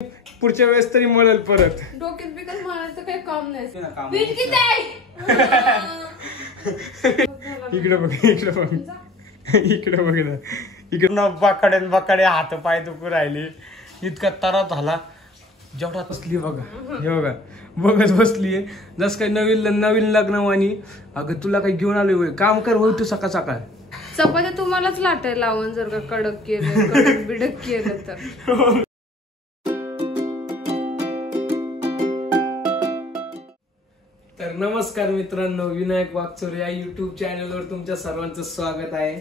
पुढच्या वेळेस तरी मळेल परत. डोक्यात बिकट म्हणायचं काही काम नाही. पीठ किती आहे? इकडे बघ, इकडे बघ, इकडे बघ ना, इकडे बकाडे हात पाय दुखू राहिले. इतका तरा झाला जेवढा बसली बघा. हे बघा बघत बसलीये जस काही नवीन लग्नवाणी. अगं तुला काही घेऊन आलोय, काम कर होय तू सकाळ सकाळ. चपात्या तुम्हालाच लाटायला लावून जर का कडक केलं, कडक बिडक केलं तर. तर नमस्कार मित्रांनो, विनायक वागचोरे या युट्यूब चॅनलवर तुमच्या सर्वांचं स्वागत आहे.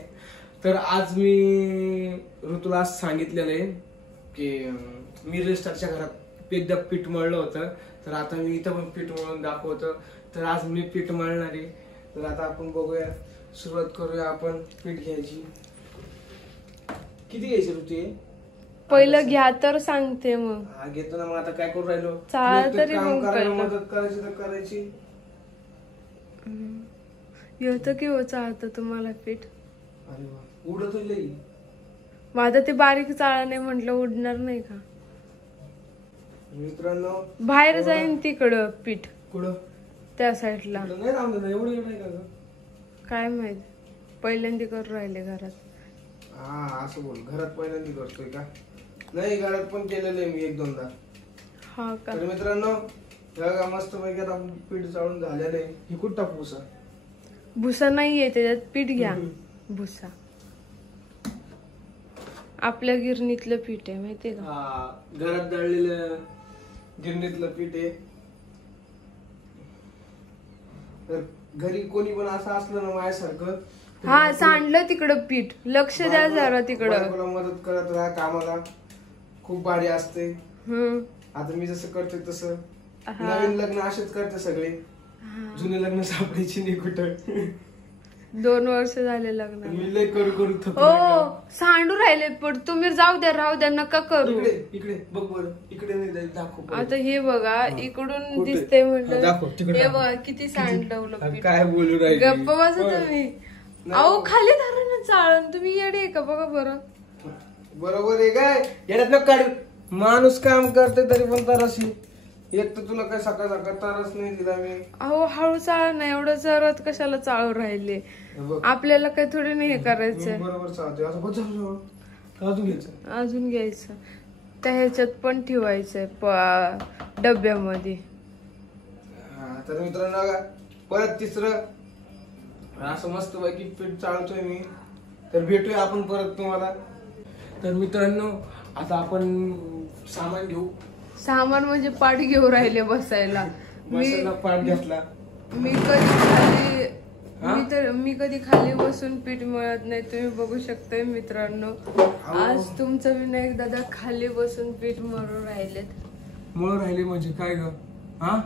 तर आज मी ऋतूला सांगितलेलं आहे की मी रजिस्टरच्या घरात एकदा पीठ मळलं होतं, तर आता मी इथं पण पीठ मळून दाखवतो. तर आज मी पीठ मळणार आहे. तर आता आपण बघूया, सुरुवात करूया आपण पीठ घ्यायची. किती घ्यायची ऋतू? पहिलं घ्या तर सांगते मग. हा घेतो ना. मग आता काय करू राहिलो, तरी काम करायला मदत करायची तर करायची. येतं की हो चालतं तुम्हाला पीठ? अरे वा, उडत लई. माझं ते बारीक चाळा नाही म्हटलं उडणार नाही का मित्रांनो? बाहेर जाईन तिकडं पीठ. कुठं? त्या साईडला नाही राहून दे, एवढं नाही का? काय माहित, पहिल्यांदा करू राहिले घरात. हा असं बोल, घरात पहिल्यांदा करतोय का? नाही, घरात पण केलेलं आहे मी एक दोनदा. हा का? तर मित्रांनो बघा, मस्त पैकी आता पीठ चाळून झालेलं आहे. हे कुठं टाकू? भुसा? भुसा नाहीये त्याच्यात, पीठ घ्या. भुसा आपल्या गिरणीतलं पीठ आहे माहितीये का? हा, घरात दळलेलं गिरणीतलं पीठ आहे. तर घरी कोणी पण असं असलं ना माझ्यासारखं, हा सांडलं तिकडं पीठ, लक्ष द्या जरा तिकडं. मदत करत राहा कामाला, खूप भारी असते. हम्म. आता मी जसं करते तसं. नवीन लग्न असेच करते सगळे, जुने लग्न सापडायची नाही कुठं. 2 वर्ष झाले लग्न. मी लय करू हो, सांडू राहिले पण तुम्ही जाऊ द्या, राहू द्या, नका करू. इकडे बघ बरं, इकडे नाही दाखव. आता हे बघा, इकडून दिसते म्हटलं. हे बघा किती सांडलं पीठ. काय बोलू राहिले? गप्प बसा तुम्ही. अहो खाली धरा ना चाळण, तुम्ही येडे आहे का? बघा बरं. बरोबर आहे काय? येण्यात न काढ. माणूस काम करते तरी पण तरसी. एक तर तुला काय सकाळ सकाळ तरच नाही दिला मी. अहो हळू चाळ ना, एवढं जरत कशाला चाळू राहिले? आपल्याला काही थोडी नाही हे करायचं. बरोबर चालतंय. अजून घ्यायचं, अजून घ्यायचं. त्या ह्याच्यात पण ठेवायचंय डब्यामध्ये. तर मित्रांनो परत तिसरं असं मस्त पैकी पीठ चालतोय मी. तर भेटूया आपण परत तुम्हाला. तर मित्रांनो आता आपण सामान घेऊ. सामान म्हणजे पाठ घेऊ राहिले बसायला. पाठ घेतला. मी कधी खाली बसून पीठ मळत नाही. तुम्ही बघू शकताय मित्रांनो, आज तुमचा विनायक दादा खाली बसून पीठ मळून राहिले म्हणजे काय ग? हा,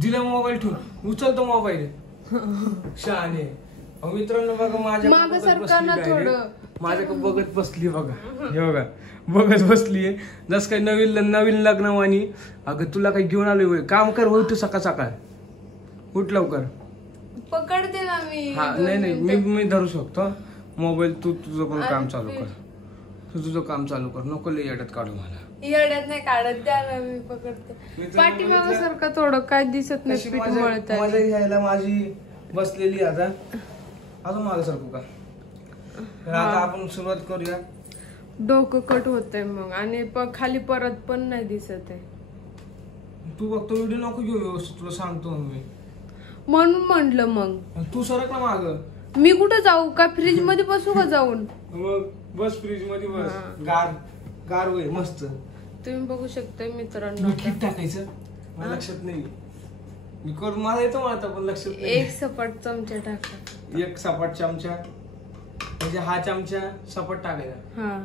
दिला मोबाईल ठेवून, उचलतो मोबाईल. शहाणे. मित्रांनो बघा, मागं सरकारनं थोडं माझ्याकडे बघत बसली बघा. हे बघा बघत बसलीये जस काही नवीन लग्नवाणी. अगं तुला काही घेऊन आलोय, काम कर होय तू सकाळ सकाळ. उठ लवकर. पकडते ना मी. हा नाही मी धरू शकतो मोबाईल. तू तुझं पण काम चालू कर. तुझं काम चालू कर, नको लय येड्यात काढू मला. येड्यात नाही काढत, द्या ना मी पकडते. पाठीमागं सारखं थोडं काय दिसत नाही पीठ मळत. मजा घ्यायला माझी बसलेली. आता अजून मागं सरकू का? आता आपण सुरुवात करूया. डोकं कट होतंय मग, आणि खाली परत पण नाही दिसत आहे. तू बघतो व्हिडिओ नको घेऊ व्यवस्थित, तुला सांगतो मी. म्हणून म्हंटल मग तू सरक ना माग. मी कुठं जाऊ? का फ्रीज मध्ये बसू का जाऊन? मग बस फ्रीज मध्ये बस. गार होय मस्त. तुम्ही बघू शकता मित्रांनो. किती टाकायचं मला लक्षात नाही. मी करून मला येतो आता पण लक्षात नाही. 1 सपाट चमचा टाका. 1 सपाट चमचा म्हणजे हा चमचा सपाट टाकायचा. हा,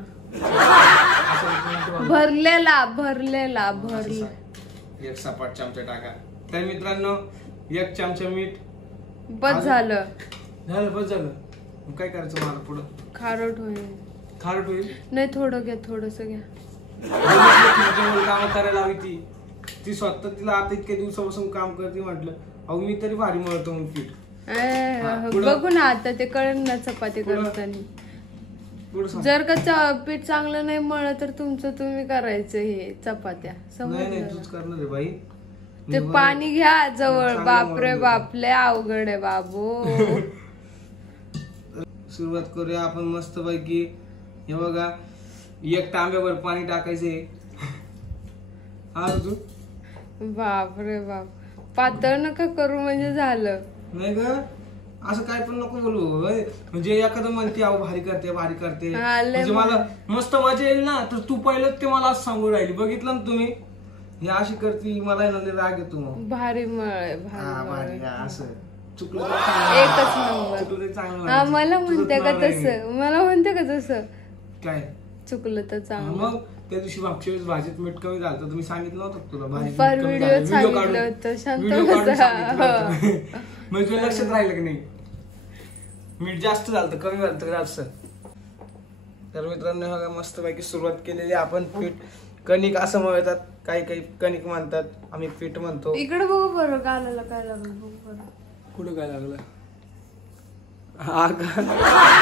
भरलेला 1 सपाट चमचा टाका. तर मित्रांनो 1 चमचा मीठ. बस झालं. बस झालं. काय करायचं मला पुढं? खारट होईल. नाही थोडं घ्या, थोडस घ्या. काम करायला हवी ती स्वतः. तिला आता इतक्या दिवसापासून काम करते म्हटलं. अहो मी तरी भारी मळतो मग पीठ. बघू ना आता ते कळण ना चपाती करताना. पुढे सांग. जर का पीठ चांगलं नाही मळलं तर तुमचं तुम्ही करायचं हे चपात्या नाही समजलं तूच करणार आहे बाई. ते पाणी घ्या जवळ. चांगलं बापरे मळून बाप लय अवघड आहे बाबू. सुरुवात करूया आपण मस्त पैकी. हे बघा 1 तांब्यावर पाणी टाकायचे. हा तू बापरे बाप पातळ नका करू म्हणजे झालं. नाही ग असं काय पण नको बोलू होय. म्हणजे एखादं म्हणते अहो भारी करते भारी करते हा, लय म्हणजे मला मस्त मजा येईल ना. तर तू पहिलं ते मला असं सांगू राहिली. बघितलं ना तुम्ही हे अशी करती मला आहे ना लय राग येतो मग. भारी मळ हा भारी भारी मळ. हा, असं चुकलं तर एकच चांगलं. नंबर. चुकलं तर चांगलं हा म्हणायचं. मला तुझंच म्हणते का नाव नाही. तसं मला म्हणते का तसं काय चुकलं तर हा, चांगलं. मग त्या दिवशी मागच्या वेळेस भाजीत मीठ कमी झालं तुम्ही सांगितलं नव्हतं का तुला भाजीत पर मीठ कमी व्हिडिओ झालं. व्हिडिओ सांगितलं काढून होतं शांत व्हिडिओ काढून बसा. सांगितलं होतं. म्हणजे तुला लक्षात राहिलं की नाही मीठ जास्त झालं कमी झालं तर जास्त. तर मित्रांनो हा मस्त पैकी सुरुवात केलेली आपण. पीठ कणिक असं म्हणतात काही काही कणिक म्हणतात आम्ही पीठ म्हणतो. इकडे बघू बरं गालाला काय लागलं बघू बरं. कुठं काय लागलं हा का?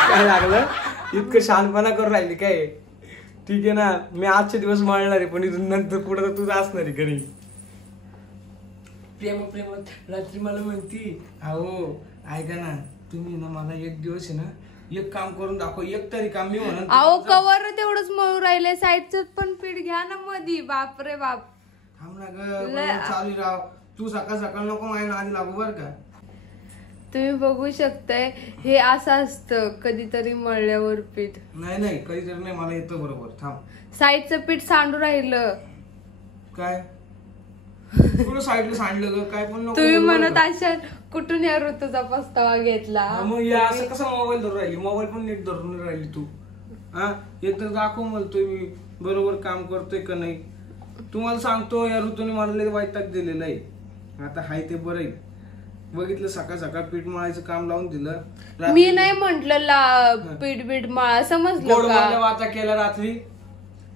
काय लागलं इतकं शहाणपणा करून राहिली काय. ठीक आहे ना मी आजचे दिवस मळणार आहे पण इथून नंतर पुढे तर तुझं असणार आहे घरी. प्रेम प्रेमात रात्री मला म्हणती अहो ऐका ना तुम्ही ना मला एक दिवस आहे ना एक काम करून दाखव. एक तरी काम मी म्हणून अहो कवर तेवढंच मळू राहिले साईडचं पण पीठ घ्या ना मधी. बापरे बाप थांब ना ग चालू राव. तू सकाळ सकाळ नको माझ्या आधी लागू बर का. तुम्ही बघू शकताय हे असं असतं कधीतरी मळल्यावर पीठ. नाही नाही कधीतरी नाही मला येतं बरोबर. थांब साईडचं पीठ सांडू राहिलं. काय पुढे साईडला सांडलं ग काय पण नको तुम्ही बोलू म्हणत बरं का. असाल कुठून या ऋतूचा पस्तावा घेतला. हा, मग या असं कसं मोबाईल धरून राहिली. मोबाईल पण नीट धरून राहिली तू. हा एक तर दाखव म्हणतोय मी बरोबर काम करतोय का नाही. तुम्हाला सांगतो या ऋतूने मला लय वैताग दिलेला आहे. आता हाय ते बरं आहे. बघितलं सकाळ सकाळ पीठ मळायचं काम लावून दिलं. मी नाही म्हंटल पीठ बीठ मळा समजलं गोड का. बोलल्या वाचा केला रात्री.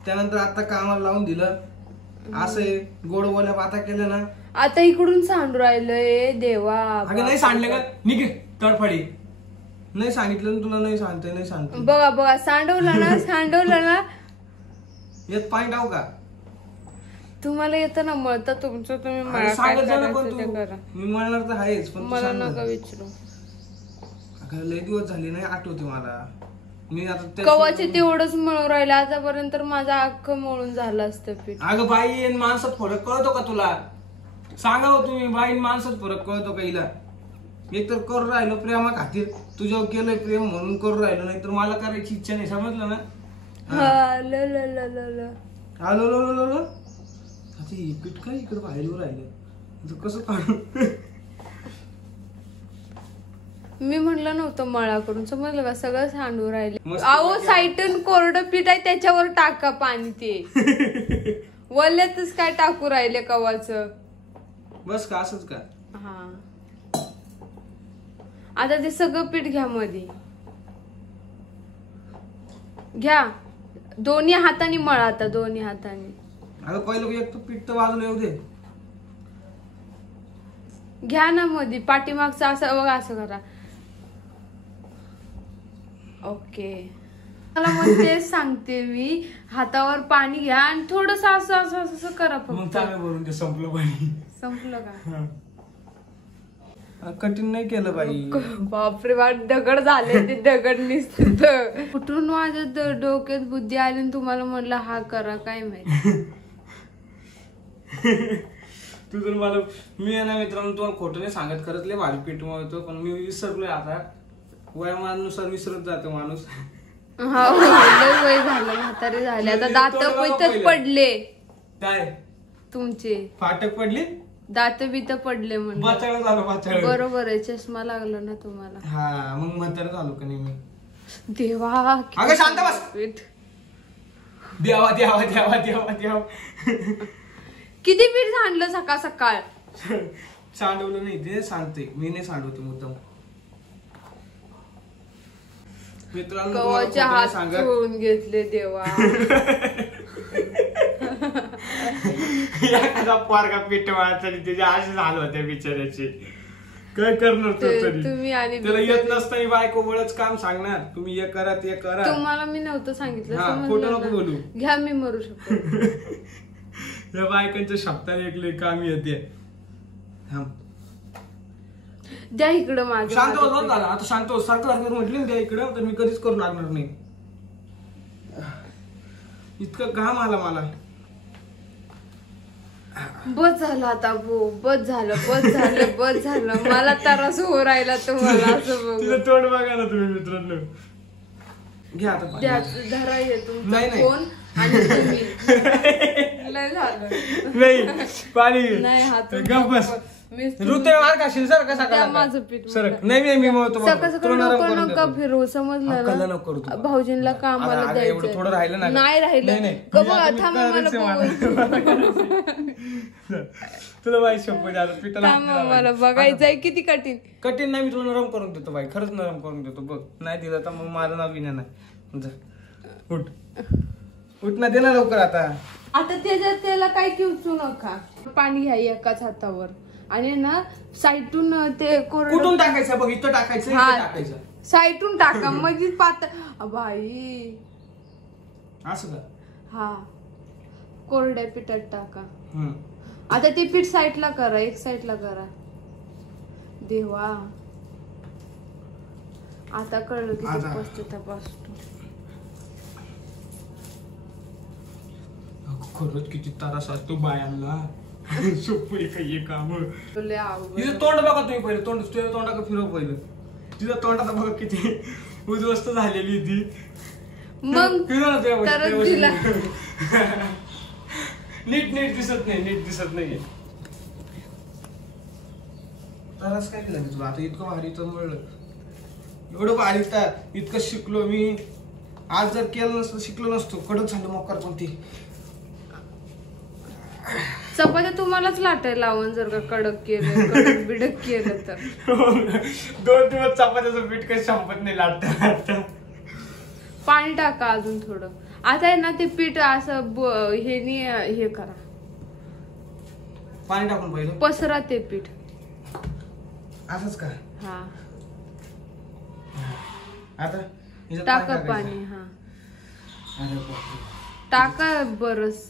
त्यानंतर आता कामाला लावून दिलं. असं आहे गोड बोलल्या वाचा केलं ना. आता इकडून सांडू राहिलंय देवा. अगं नाही सांडले का निघे तडफडी. नाही सांगितलं ना तुला नाही सांगते नाही सांगते. बघा बघा सांडवलं ना सांडवलं ना. येत पाणी टाकू का तुम्हाला येतं ना मळता तुमचं तुम्ही अरे मळा काय सांगायचं ना पण करायचं ते तू. करा. मी म्हणणार तर आहेच पण तू मला सांग ना. नका विचारू. अगं लय दिवस झाले नाही आठवते मला. मी आता कवाचे तेवढंच मळू राहिलं आतापर्यंत माझं अख्खं मळून झालं असतं पीठ. अगं बाई आणि माणसात फरक कळतो का तुला. सांगा हो तुम्ही बाई आणि माणसात फरक कळतो का हिला. एक तर करू राहिलो प्रेमा खातीर तुझ्यावर केलंय प्रेम म्हणून करू राहिलो नाही तर मला करायची इच्छा नाही समजलं ना. हा ल ल ल ल ल. आलो लो लो लो आता हे पीठ काय इकडे बाहेर येऊ राहिलं कसं काढू. मी म्हणलं नव्हतं मळा करून समजलं का सगळं सांडू राहिले. मस्त अहो साईटन कोरडं पीठ आहे त्याच्यावर टाका पाणी ते. वल्यातच काय टाकू राहिले कवाच. बस का असंच का. हा आता ते सगळं पीठ घ्या मध्ये घ्या. दोन्ही हाताने मळा आता दोन्ही हाताने. अगं पहिलं एक तर पीठ तर वाजलं येऊ दे. घ्या ना मध्ये पाठीमागचं असं बघा असं करा. ओके मला म्हणजे सांगते मी हातावर पाणी घ्या आणि थोडस असं असं असं करा मग फक्त. चांगलं भरून ते संपलं पाणी. संपलं का. कठीण नाही केलं बाई. बापरे बाप दगड झाले ते दगड निसत. कुठून माझ्या डोक्यात बुद्धी आली आणि तुम्हाला म्हणलं हा करा काय माहिती. तुझं मला मी आहे ना मित्रांनो तुम्हाला खोटं नाही सांगत खरंच लय भारी पीठ मळतो पण मी विसरलोय आता. वयामानुसार विसरत जातो माणूस. हा लय वय झालं म्हातारे झाले आता दात पितच पडले काय तुमचे. फाटक पडली दात बित पडले म्हणलं. बाचाळ झालो बाचाळ. बरोबर आहे चष्मा लागला ना तुम्हाला. हा मग म्हातारा झालो का नाही मी. देवा अगं शांत बस. पीठ देवा देवा देवा देवा देवा. किती पीठ सांडलं सकाळ सकाळ. सांडवलं नाही ते सांगते मी नाही सांडवते मुद्दाम. मित्रांनो तुम्हाला कवाच्या खोटं हात नाही सांगत. चोळून घेतले देवा. एखादा पोरगा पीठ वाळत त्याचे असे झालं होते बिचाऱ्याचे. काय करणार तरी तुम्ही आणि त्याला येत नसतं बायको वळच काम सांगणार तुम्ही हे करा ते करा. तुम्हाला मी नव्हतं सांगितलं. खोटं नको बोलू. घ्या मी मरू शकतो. या बायकांच्या शब्दाने एक काम येते. द्या इकडं माझं. शांत हो झाला आता शांत हो. सारखं म्हटलं द्या इकडं तर मी कधीच करू लागणार नाही. इतकं घाम आला मला. बस झालं आता बस झालं मला त्रास हो राहिला तुम्हाला असं तिला तोंड बघा ना तुम्ही मित्रांनो. घ्या आता धरा येतो नाही फोन आणि तुम्ही लय झालं नाही पाणी नाही हात गप बस. ऋतू मार खाशील सर कसा माझं पीठ सर नाही मी मळतो सकाळ सकाळ नका फिरू समजलं ना. भाऊजींना कामाला द्यायचं थोडं राहिलं ना. नाही राहिलं थांबा तुला माहिती शपथ पिठाला मला बघायचंय किती कठीण नाही. मी तुला नरम करून देतो बाई खरंच नरम करून देतो बघ. नाही दिलं तर मग माझं नाव विना नाही. उठ ना दे ना लवकर आता त्याच्यात त्याला काय किवचू नका. पाणी घ्या एकाच हातावर आणि ना साईटून ते कुठून टाकायचं बघ इथं टाकायचं टाकायचं साईटून टाका म्हणजे पातळ बाई असं का. हा कोरड्या पिठात टाका. आता ते पीठ साईडला करा एक साईडला करा. देवा आता कळलं की पश्चातापासतो. खरंच किती त्रास असतो बायांना. सोपं काही काम. तिचं तोंड बघा तुम्ही पहिले तोंड तुझ्या तोंडाकडे फिरव पहिलं. तिचं तोंडात बघा किती उद्ध्वस्त झालेली ती. मग नीट दिसत नाही. त्रास काय दिला तुला आता इतकं भारी तर मिळलं. एवढं भारी इतकं शिकलो मी. आज जर केलं नसतं शिकलो नसतो कडक झालं मोकार पण ती. चपात्या तुम्हालाच लाटायला लावून जर का कडक केलं बिडक केलं तर 2 दिवस चपात्याचं पीठ काही संपत नाही लाटता. पाणी टाका अजून थोडं. आता आहे ना ते पीठ असं हे करा. पाणी टाकून पहिलं पसरा ते पीठ असंच का. हा आता टाका पाणी. हा टाका बरस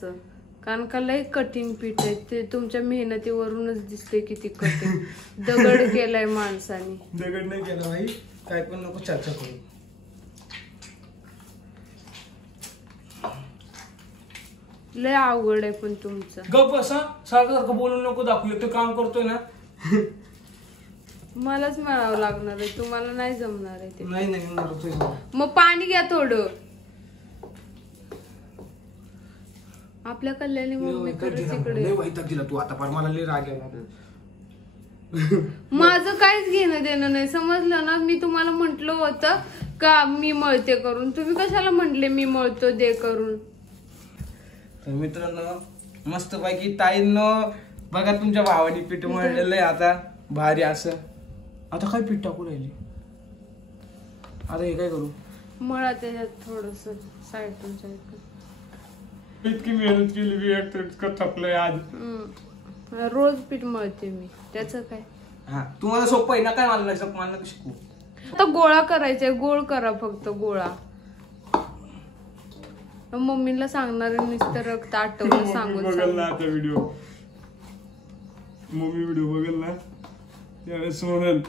कारण का लय कठीण पीठ आहे ते. तुमच्या मेहनतीवरूनच दिसते किती कठीण. दगड केलाय माणसाने. दगड नाही केला भाई काय पण नको चर्चा करू. लय अवघड आहे पण तुमचं. गप असा सारखं बोलून नको दाखवू. तो काम करतोय ना मलाच मिळावं लागणार आहे तुम्हाला नाही जमणार आहे ते. नाही मग पाणी घ्या थोडं. आपल्या कल्याणी मम्मी दिला तू आता मला लय राग आला. माझं काहीच घेणं देणं नाही समजलं ना. मी तुम्हाला म्हंटल होतं का मी मळते करून. तुम्ही कशाला म्हंटले मी मळतो दे करून. तर मित्रांनो मस्त पैकी ताईंनो बघा तुमच्या भावानी पीठ मळलेलं आहे आता भारी असं. आता काय पीठ टाकू राहिली. आता हे काय करू. मळा त्याच्यात थोडस साईडून साईड. इतकी मेहनत केली मी इतकं थकलोय आज. रोज पीठ मळते मी त्याचं काय. हा तुम्हाला सोपं आहे ना काय मला शिकू. आता गोळा करायचा गोळ करा फक्त गोळा. मम्मीला सांगणार नुसतं रक्त आठवलं सांगून बघल ना आता व्हिडिओ. मम्मी व्हिडिओ बघल ना त्यावेळेस म्हणल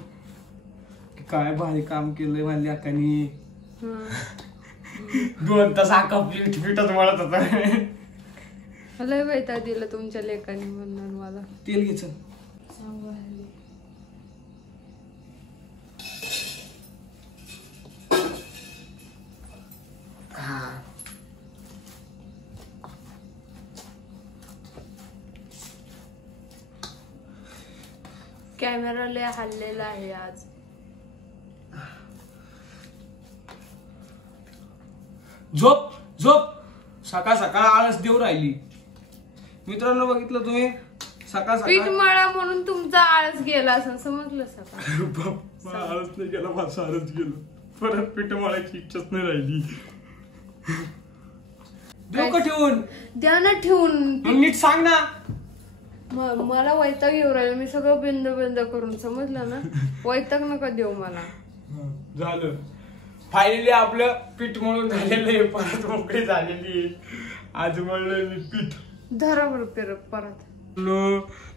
की काय भारी काम केलंय माझ्या अक्कानी. 2 तास आका पिठात मळत होता. लय वैताग दिला तुमच्या लेकानी म्हणून मला. तेल घ्यायचं कॅमेरा लय हल्लेला आहे आज. झोप सकाळ सकाळ आळस देऊ राहिली. मित्रांनो बघितलं तुम्ही सकाळ पीठ मळा म्हणून तुमचा आळस गेला असं समजलं. सकाळ आळस नाही गेला माझा आळस गेलो. परत पीठ मळायची इच्छाच नाही राहिली. देऊ का ठेवून. द्या ना ठेवून. नीट सांग ना मला वैताग येऊ राहिला, मी सगळं बंद करून, समजलं ना? वैताग नका देऊ मला. झालं फायनली आपलं पीठ मळून झालेलं आहे, परत मोकळी झालेली आहे. आज मळलोय मी पीठ. धरा बरं परत.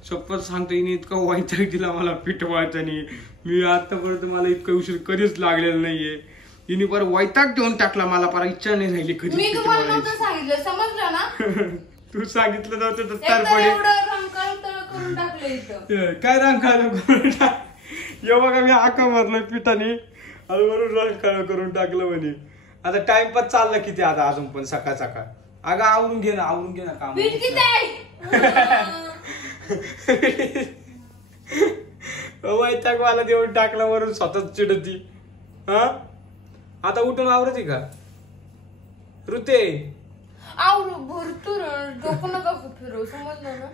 शपथ सांगतो हिने इतका वैताग दिला मला पीठ मळतानी. मी आतापर्यंत मला इतका उशीर कधीच लागलेला नाहीये. हिने पर वैताग देऊन टाकला मला, पर इच्छा नाही राहिली कधी. मी तुम्हाला नव्हतं सांगितलं, समजलं ना? तू सांगितलं नव्हतं तर करून टाकलं इथं. काय रंग करून टाक. बघा मी आका मारलोय पिठाने आणि वरून रंग करून टाकलं म्हणे. आता टाइमपास चालला किती आता अजून पण सकाळ सकाळ. अगं आवरून घे ना काम. पीठ किती आहे? वैताग मला देऊन टाकला वरून स्वतःच चिडती. हा आता उठून आवरती का ऋते? आवरू भरतूर डोकं नका फिरवू, समजलं ना?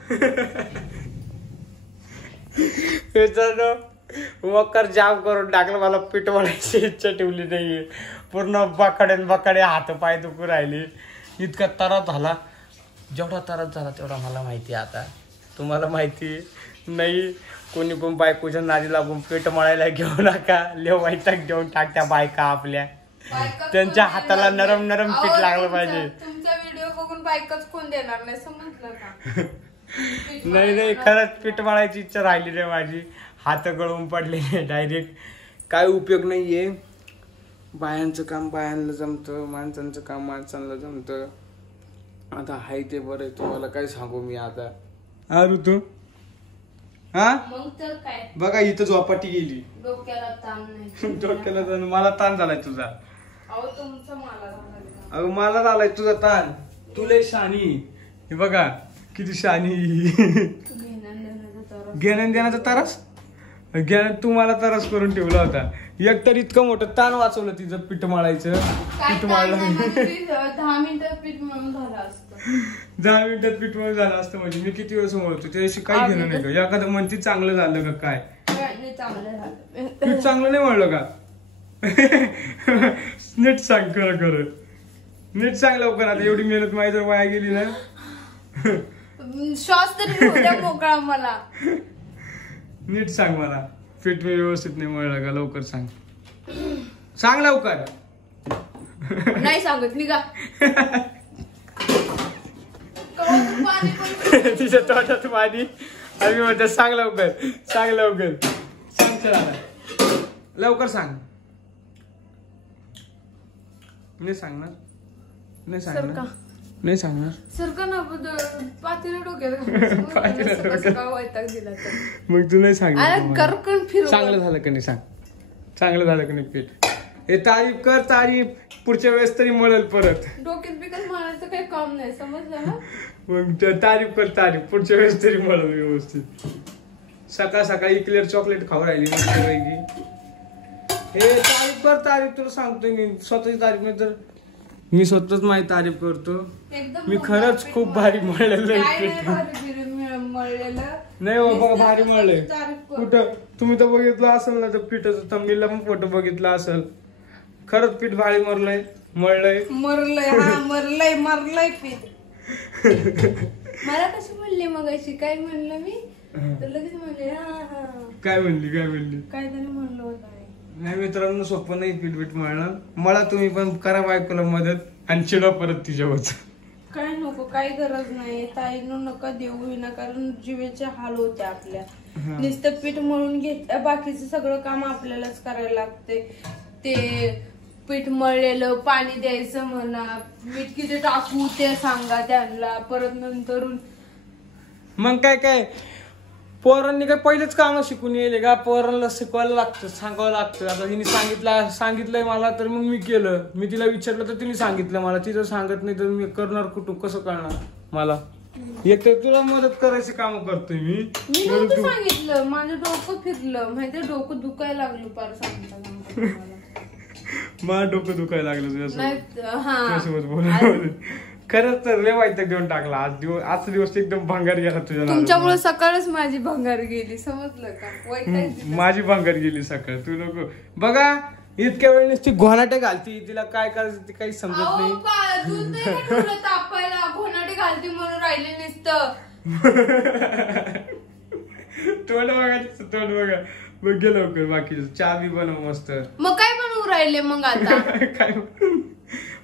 वक्कर जाम करून टाकलं. मला पीठ मळायची इच्छा ठेवली नाहीये. पूर्ण बकाडे हात पाय दुखू राहिले. इतका त्रास झाला. जेवढा त्रास झाला तेवढा मला माहिती आहे. आता तुम्हाला माहिती नाही. कोणी बायकोच्या नादी लागून पीठ मळायला घेऊ नका. वैताग देऊन टाकत्या बायका आपल्या. त्यांच्या हाताला नरम पीठ लागलं पाहिजे. तुमचा व्हिडिओ बघून बायकाच कोण देणार नाही, समजलं का? नाही खरंच पीठ मळायची इच्छा राहिली नाही माझी. हात गळून पडले डायरेक्ट. काय उपयोग नाहीये. बायांचं काम बायांना जमतं, माणसांचं काम माणसांना जमतं. आता हाय ते बरं. तुम्हाला काय सांगू मी आता. हा ऋतू हा मग तर काय बघा इथं झोपाटी गेली. डोक्याला ताण नाही. डोक्याला ताण. मला ताण झालाय तुझा. अहो तुमचं मला झालं. अगं मला झालाय तुझा ताण. तुला शानी. हे बघा किती शानी. घेणं देण्याचा तरस. तू मला तरस करून ठेवला होता. एक तर इतकं मोठं ताण वाचवलं तिचं पीठ मळायचं. पीठ मळलं 10 मिनिटात पीठ मळून झालं असतं. 10 मिनिटात पीठ मळून झालं असतं. म्हणजे मी किती वेळ मळतो त्याशी काही घेणं नाही का. एखादं म्हणते चांगलं झालं का काय. चांगलं झालं. पीठ चांगलं नाही मळलं का. नीट सांग. खरं नीट सांग लवकर. आता एवढी मेहनत माझी जर वाया गेली ना. श्वास तरी होत्या मोकळा मला. नीट सांग मला. पीठ मी व्यवस्थित नाही मळलं का. लवकर सांग लवकर. नाही सांगत निघा. तिच्या तोंडात पाणी. आम्ही म्हणतो सांग लवकर. सांग चला लवकर सांग. नाही सांगणार. सरका ना पातीला डोक्यात. मग तू नाही सांगितलं. करकन फिरव. चांगलं झालं का नाही सांग. चांगलं झालं का नाही पीठ. हे तारीफ कर तारीफ. पुढच्या वेळेस तरी मळल परत. डोक्यात बिकत म्हणायचं काही काम नाही, समजलं ना? मग तारीफ कर तारीफ. पुढच्या वेळेस तरी मळल व्यवस्थित. सकाळ सकाळी इक्लेअर चॉकलेट खाऊ राहिली मस्तपैकी. हे तारीफ कर तारीफ. तुला सांगतोय मी स्वतःची तारीफ नाही तर मी स्वतःच माझी तारीफ करतो. मी खरंच खूप भारी मळलेलं आहे. नाही बाबा भारी मळलंय. कुठं तुम्ही तर बघितलं असेल ना. तर पिठाचं थंबनेलला पण फोटो बघितला असेल. खरंच पीठ भारी मरलंय. मरलंय पीठ. मला कशी म्हणली मग अशी. काय म्हणलं मी तर लगेच म्हणले. काय म्हणली काय तरी म्हणलं होतं. नाही मित्रांनो सोपं नाही पीठ मळणं. मला तुम्ही पण करा बायकोला मदत आणि चिडा परत तिच्यावरच. काय नको, काही गरज नाही. ताईनो नका देऊ ना, कारण जीवेचे हाल होते आपल्या. नुसतं पीठ मळून घेत बाकीचं सगळं काम आपल्यालाच करायला लागते. ते पीठ मळलेलं पाणी द्यायचं म्हणा, मीठ किती टाकू ते सांगा त्यांना. परत नंतर मग काय पोरांनी काय पहिलेच काम शिकून येईल का. पोरांना शिकवायला लागतं, सांगावं लागतं. आता तिने सांगितलंय मला तर मग मी केलं. मी तिला विचारलं तर तिने सांगितलं मला. तिथं सांगत नाही तर मी करणार कुठून, कसं करणार मला. एक तर तुला मदत करायची काम करतोय मी. नव्हतं सांगितलं. माझं डोकं फिरलं माहितीये. डोकं दुखायला लागलं पार सांगता. माझं डोकं दुखायला लागलं तुझ्यासोबत बोलून. खरंच तर लय वाईट देऊन टाकला. आजचा दिवस एकदम भंगार गेला तुझ्या. तुमच्यामुळे सकाळच माझी भंगार गेली, समजलं का. माझी भंगार गेली सकाळ. तू नको बघा इतक्या वेळ नुसती घोनाटे घालती. तिला काय करायचं ते काही समजत नाही. तापायला घोनाटे घालती म्हणून राहिले नुसतं. तोंड बघा तोंड बघा. मग गे लवकर बाकीचं चहा बी बनव मस्त. मग काय बनवू राहिले मग आता? काय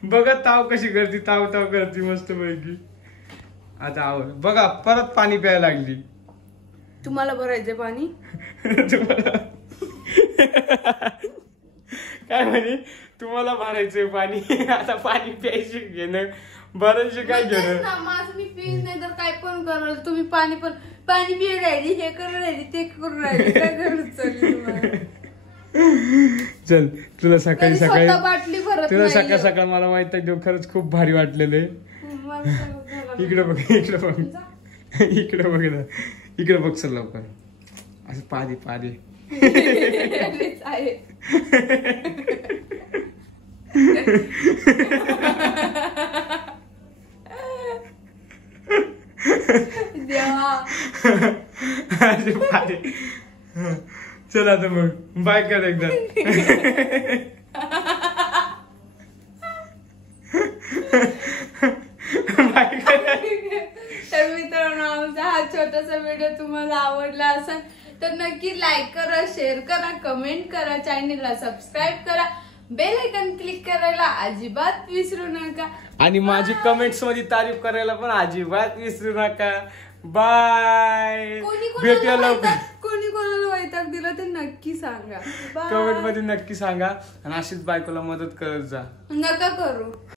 बघा ताव कशी करते, ताव ताव करते मस्त पैकी. आता आवड बघा परत पाणी प्यायला लागली. तुम्हाला भरायचंय पाणी? तुम्हाला काय म्हणे तुम्हाला भरायचंय पाणी. आता पाणी प्यायची घेणं भरायचे काय घेणं. माझं मी पीन नाही तर काय पण कराल तुम्ही. पाणी पिऊ राहिली, हे करून राहिली, ते करून राहिली. काय करून चालली तुम्हाला? चल तुला सकाळी सकाळी बाटली भरत तुला सकाळ सकाळ मला माहित आहे खरंच खूप भारी वाटलेलं आहे. इकडे बघ इकडे बघ इकडे बघ ना इकडे बघ चल लवकर असं पादी पादी. देवा चल आता मग बाय कर एकदा. तर मित्रांनो आमचा हा छोटासा व्हिडिओ तुम्हाला आवडला असेल तर नक्की लाईक करा, शेअर करा, कमेंट करा, चॅनलला सबस्क्राईब करा, बेल आयकॉन क्लिक करायला अजिबात विसरू नका आणि माझी कमेंट्स मध्ये तारीफ करायला पण अजिबात विसरू नका. बाय. भेटूया लवकर. कोणी कोणाला वैताग दिला तर नक्की सांगा. कमेंट मध्ये नक्की सांगा आणि अशीच बायकोला मदत करत जा. नका करू.